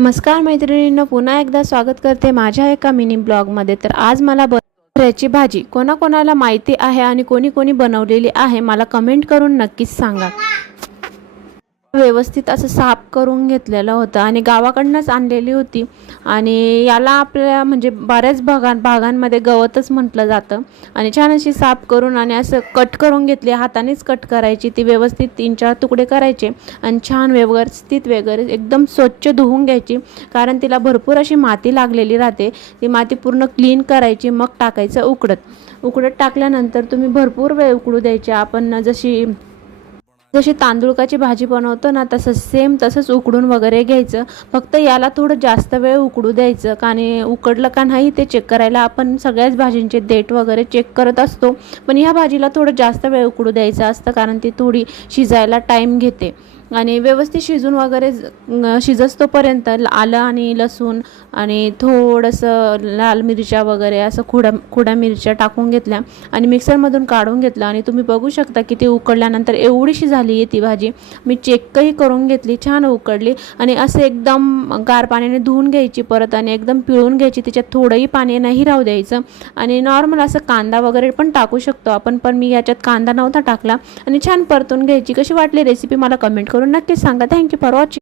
नमस्कार मैत्रिणींनो, पुन्हा एकदा स्वागत करते माझ्या एका मिनी ब्लॉगमध्ये। तर आज मला बटाट्याची भाजी कोणाकोणाला माहिती आहे आणि कोणी कोणी बनवलेली आहे मला कमेंट करून नक्कीच सांगा। व्यवस्थित असं साफ करून घेतलेलं होतं आणि गावाकडनंच आणलेली होती आणि याला आपल्या म्हणजे बऱ्याच भागांमध्ये गवतच म्हटलं जातं। आणि छान अशी साफ करून आणि असं कट करून घेतली, हातानेच कट करायची, ती व्यवस्थित 3-4 तुकडे करायचे आणि छान व्यवस्थित वगैरे एकदम स्वच्छ धुवून घ्यायची, कारण तिला भरपूर अशी माती लागलेली राहते। ती माती पूर्ण क्लीन करायची, मग टाकायचं उकडत टाकल्यानंतर तुम्ही भरपूर वेळ उकडू द्यायची। आपण जशी तांदूळाची भाजी बनवतो ना, तसंच उकडून वगैरे घ्यायचं। फक्त याला थोडं जास्त वेळ उकडू द्यायचं, आणि उकडलं का नाही ते चेक करायला आपण सगळ्याच भाजींचे देठ वगैरे चेक करत असतो, पण ह्या भाजीला थोडं जास्त वेळ उकडू द्यायचं असतं, कारण ती थोडी शिजायला टाईम घेते। आणि व्यवस्थित शिजून वगैरे शिजस्तोपर्यंत आलं आणि लसूण आणि थोडंसं लाल मिरच्या वगैरे असं खुड्या मिरच्या टाकून घेतल्या आणि मिक्सरमधून काढून घेतलं। आणि तुम्ही बघू शकता की ती उकडल्यानंतर एवढीशी झाली आहे ती भाजी। मी चेकही करून घेतली, छान उकडली आणि असं एकदम गार पाण्याने धुवून घ्यायची परत आणि एकदम पिळून घ्यायची, त्याच्यात थोडंही पाणी नाही राहू द्यायचं। आणि नॉर्मल असं कांदा वगैरे पण टाकू शकतो आपण, पण मी याच्यात कांदा नव्हता टाकला। आणि छान परतून घ्यायची। कशी वाटली रेसिपी मला कमेंट करून नक्कीच सांगा। Thank you for watching.